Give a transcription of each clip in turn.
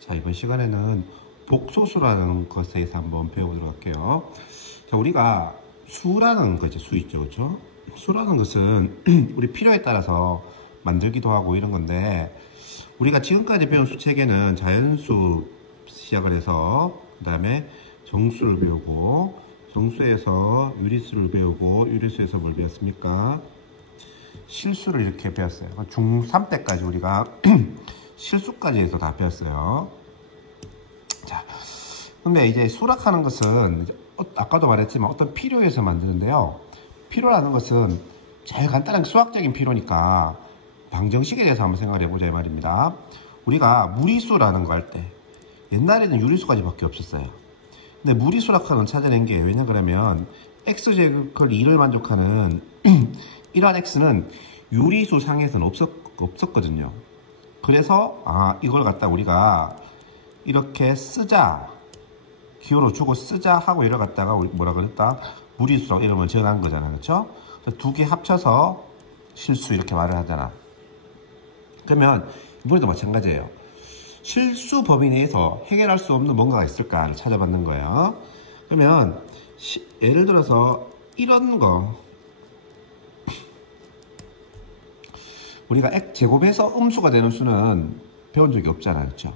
자, 이번 시간에는 복소수라는 것에 대해서 한번 배워보도록 할게요. 자, 우리가 수라는 거 있죠. 수 있죠. 그렇죠? 수라는 것은 우리 필요에 따라서 만들기도 하고 이런 건데, 우리가 지금까지 배운 수 체계는 자연수 시작을 해서 그 다음에 정수를 배우고, 정수에서 유리수를 배우고, 유리수에서 뭘 배웠습니까? 실수를 이렇게 배웠어요. 중3 때까지 우리가 실수까지 해서 다 배웠어요. 자, 근데 이제 수락하는 것은 아까도 말했지만 어떤 필요에서 만드는데요. 필요라는 것은 제일 간단한 수학적인 필요니까 방정식에 대해서 한번 생각을 해보자 이 말입니다. 우리가 무리수라는 거 할 때 옛날에는 유리수까지밖에 없었어요. 근데 무리수락하는 걸 찾아낸 게 왜냐 그러면 x제곱을 2를 만족하는 이러한 x는 유리수 상에서는 없었거든요. 그래서 이걸 갖다 우리가 이렇게 쓰자, 기호로 주고 쓰자 하고 이걸 갖다가 우리 뭐라 그랬다? 무리수라고 이름을 지어놓은 거잖아. 그렇죠? 두 개 합쳐서 실수 이렇게 말을 하잖아. 그러면 이번에도 마찬가지예요. 실수 범위 내에서 해결할 수 없는 뭔가가 있을까를 찾아봤는 거예요. 그러면 예를 들어서 이런 거 우리가 제곱에서 음수가 되는 수는 배운 적이 없잖아요. 그렇죠?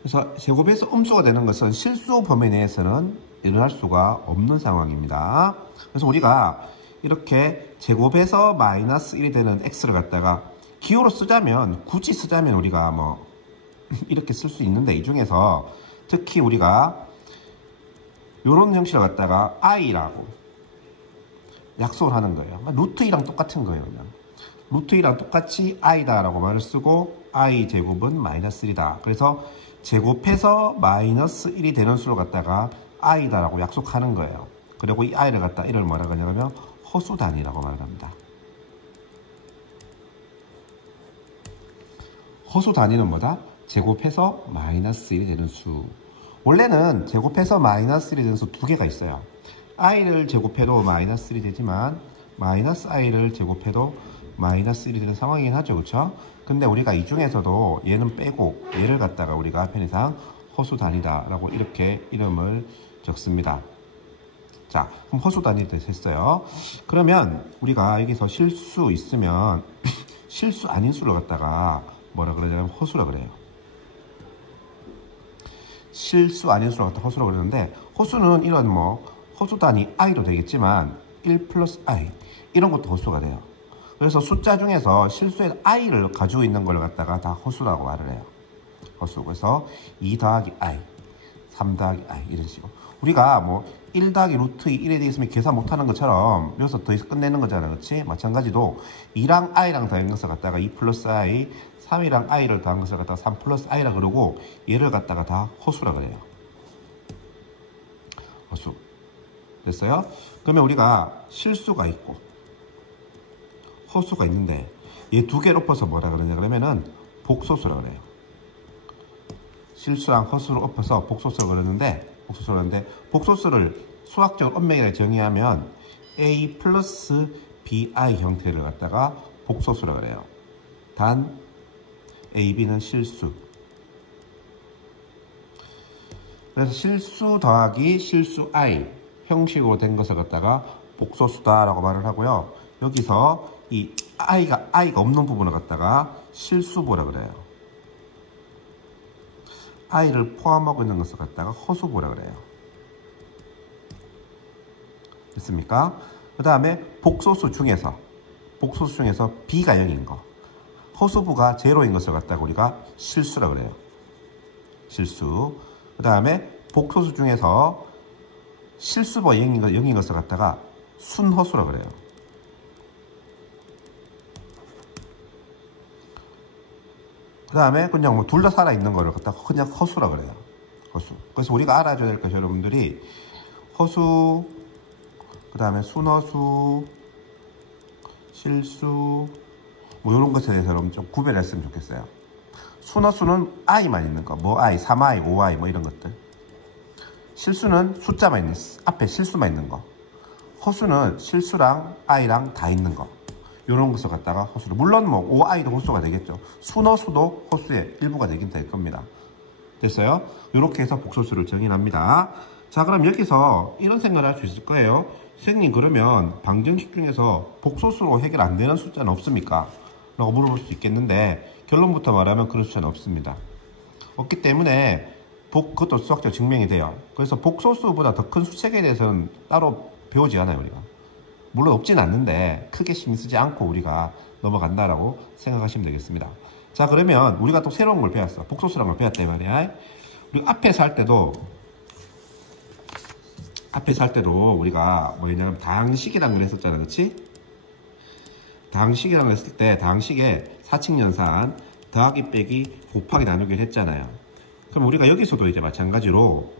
그래서 제곱에서 음수가 되는 것은 실수 범위 내에서는 일어날 수가 없는 상황입니다. 그래서 우리가 이렇게 제곱에서 마이너스 1이 되는 x를 갖다가 기호로 쓰자면, 굳이 쓰자면 우리가 뭐 이렇게 쓸 수 있는데, 이 중에서 특히 우리가 이런 형식을 갖다가 i라고 약속을 하는 거예요. 루트 2랑 똑같은 거예요. 그냥. 루트 2랑 똑같이 i다 라고 말을 쓰고 i 제곱은 마이너스 1이다. 그래서 제곱해서 마이너스 1이 되는 수를 갖다가 i다 라고 약속하는 거예요. 그리고 이 i를 갖다 이를 뭐라 그러냐면 허수 단위라고 말을 합니다. 허수 단위는 뭐다? 제곱해서 마이너스 1이 되는 수. 원래는 제곱해서 마이너스 1이 되는 수 두 개가 있어요. i를 제곱해도 마이너스 1이 되지만 마이너스 i를 제곱해도 마이너스 1이 되는 상황이긴 하죠. 그렇죠? 근데 우리가 이 중에서도 얘는 빼고 얘를 갖다가 우리가 편의상 허수 단위다 라고 이렇게 이름을 적습니다. 자, 그럼 허수 단위 됐어요. 그러면 우리가 여기서 실수 있으면 실수 아닌 수를 갖다가 뭐라 그러냐면 허수라 그래요. 실수 아닌 수를 갖다가 허수라 그러는데, 허수는 이런 뭐 허수 단위 i도 되겠지만 1 플러스 i 이런 것도 허수가 돼요. 그래서 숫자 중에서 실수의 i를 가지고 있는 걸 갖다가 다 허수라고 말을 해요. 허수. 그래서 2 더하기 i, 3 더하기 i 이런 식으로. 우리가 뭐 1 더하기 루트 2 1에 대해 있으면 계산 못하는 것처럼 여기서 더 끝내는 거잖아. 그렇지? 마찬가지로 2랑 i랑 더한 것을 갖다가 2 플러스 i, 3이랑 i를 더한 것을 갖다가 3 플러스 i라 그러고, 얘를 갖다가 다 허수라 그래요. 허수. 됐어요? 그러면 우리가 실수가 있고 허수가 있는데 얘 두 개를 엎어서 뭐라 그러냐 그러면은 복소수라 그래요. 실수랑 허수를 엎어서 복소수라 그러는데, 복소수를 수학적으로 엄명이라고 정의하면 a 플러스 bi 형태를 갖다가 복소수라 그래요. 단 a, b는 실수. 그래서 실수 더하기 실수 i 형식으로 된 것을 갖다가 복소수다 라고 말을 하고요. 여기서 이 i가 없는 부분을 갖다가 실수보라 그래요. i를 포함하고 있는 것을 갖다가 허수보라 그래요. 됐습니까? 그 다음에 복소수 중에서 b가 0인 거, 허수부가 제로인 것을 갖다가 우리가 실수라 그래요. 실수. 그 다음에 복소수 중에서 실수가 0인 것을 갖다가 순허수라 그래요. 그 다음에 그냥 뭐 둘 다 살아있는 거를 갖다가 그냥 허수라 그래요. 허수. 그래서 우리가 알아줘야 될 것이, 여러분들이 허수, 그 다음에 순허수, 실수, 뭐 이런 것에 대해서 여러분 좀 구별했으면 좋겠어요. 순허수는 i만 있는 거, 뭐 i, 3i, 5i 뭐 이런 것들. 실수는 숫자만 있는, 앞에 실수만 있는 거. 허수는 실수랑 i랑 다 있는 거. 이런 것을 갖다가 허수로, 물론 뭐 5i도 허수가 되겠죠. 순허수도 허수의 일부가 되긴 될 겁니다. 됐어요? 이렇게 해서 복소수를 정의합니다. 자, 그럼 여기서 이런 생각을 할 수 있을 거예요. 선생님, 그러면 방정식 중에서 복소수로 해결 안 되는 숫자는 없습니까? 라고 물어볼 수 있겠는데, 결론부터 말하면 그런 숫자는 없습니다. 없기 때문에 그것도 수학적 증명이 돼요. 그래서 복소수보다 더 큰 수책에 대해서는 따로 배우지 않아요, 우리가. 물론 없진 않는데 크게 신경 쓰지 않고 우리가 넘어간다라고 생각하시면 되겠습니다. 자, 그러면 우리가 또 새로운 걸 배웠어. 복소수라는 걸 배웠다 이 말이야. 우리 앞에서 할 때도 우리가 뭐냐면 다항식이라는 걸 했었잖아, 그렇지? 다항식이라는 걸 했을 때 다항식에 사칙연산 더하기 빼기 곱하기 나누기를 했잖아요. 그럼 우리가 여기서도 이제 마찬가지로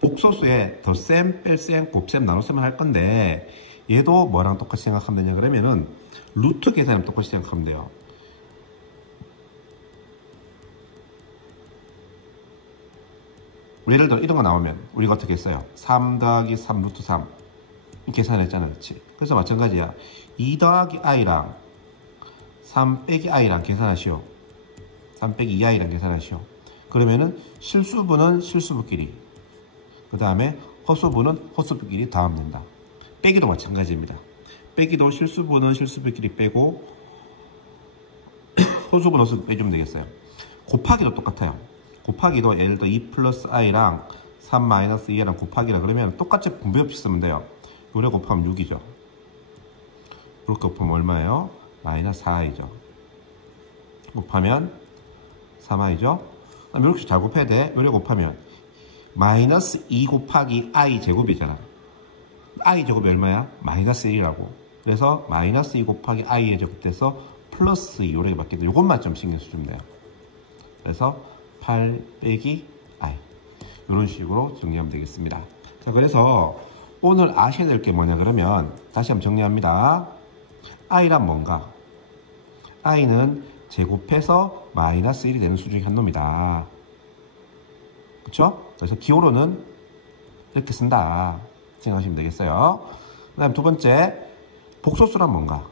복소수에 덧셈, 뺄셈, 곱셈, 나눗셈을 할 건데 얘도 뭐랑 똑같이 생각하면 되냐 그러면은 루트 계산이랑 똑같이 생각하면 돼요. 예를 들어 이런 거 나오면 우리가 어떻게 했어요? 3 더하기 3 루트 3 계산했잖아, 그렇지? 그래서 마찬가지야. 2 더하기 i랑 3 빼기 i랑 계산하시오. 3 빼기 2i랑 계산하시오. 그러면은 실수분은 실수부끼리, 그 다음에 허수분은 허수부끼리 더하면 된다. 빼기도 마찬가지입니다. 빼기도 실수분은 실수부끼리 빼고 허수분 허수분 빼주면 되겠어요. 곱하기도 똑같아요. 곱하기도 예를 들어 2 플러스 i랑 3 마이너스 2i랑 곱하기라 그러면 똑같이 분배 없이 쓰면 돼요. 요래 곱하면 6이죠. 이렇게 곱하면 얼마예요? 마이너스 4i죠. 곱하면 3i죠. 이렇게 잘 곱해야 돼. 요래 곱하면 마이너스 2 곱하기 i 제곱이잖아. i 제곱이 얼마야? 마이너스 1이라고. 그래서 마이너스 2 곱하기 i의 제곱돼서 플러스 2 요렇게 바뀌는데 요것만 좀 신경 쓰시면 돼요. 그래서 8 빼기 i 이런 식으로 정리하면 되겠습니다. 자, 그래서 오늘 아셔야 될 게 뭐냐 그러면 다시 한번 정리합니다. i란 뭔가? i는 제곱해서 마이너스 1이 되는 수 중에 한 놈이다. 그쵸? 그래서 기호로는 이렇게 쓴다 생각하시면 되겠어요. 그 다음 두 번째, 복소수란 뭔가?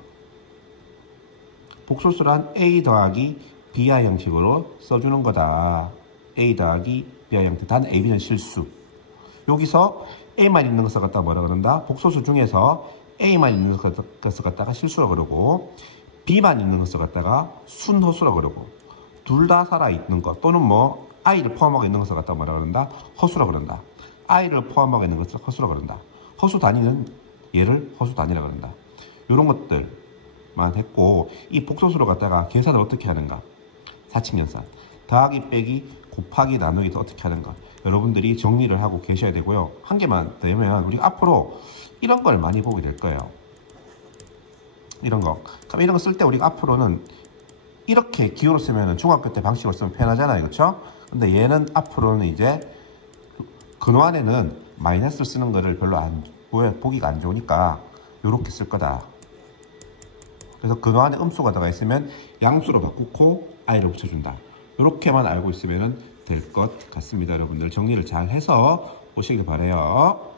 복소수란 a 더하기 bi 형식으로 써주는 거다. a 더하기 bi 형태. 단 a, b는 실수. 여기서 a만 있는 것을 갖다가 뭐라 그런다? 복소수 중에서 a만 있는 것을 갖다가 실수라고 그러고 b만 있는 것을 갖다가 순허수라고 그러고 둘 다 살아있는 것 또는 뭐 i를 포함하고 있는 것을 갖다가 뭐라 그런다? 허수라고 그런다. i를 포함하고 있는 것을 허수라고 그런다. 허수 단위는 얘를 허수 단위라고 그런다. 이런 것들만 했고 이 복소수를 갖다가 계산을 어떻게 하는가? 사칙연산 더하기 빼기 곱하기 나누기도 어떻게 하는가? 여러분들이 정리를 하고 계셔야 되고요. 한 개만 되면 우리 앞으로 이런 걸 많이 보게 될 거예요. 이런 거. 그럼 이런 거 쓸 때 우리가 앞으로는 이렇게 기호로 쓰면 중학교 때 방식으로 쓰면 편하잖아요. 그렇죠? 근데 얘는 앞으로는 이제 근호 안에는 마이너스를 쓰는 거를 별로 보기가 안 좋으니까 이렇게 쓸 거다. 그래서 근호 안에 음수가 들어가 있으면 양수로 바꾸고 i를 붙여준다. 이렇게만 알고 있으면 될 것 같습니다. 여러분들 정리를 잘 해서 오시길 바라요.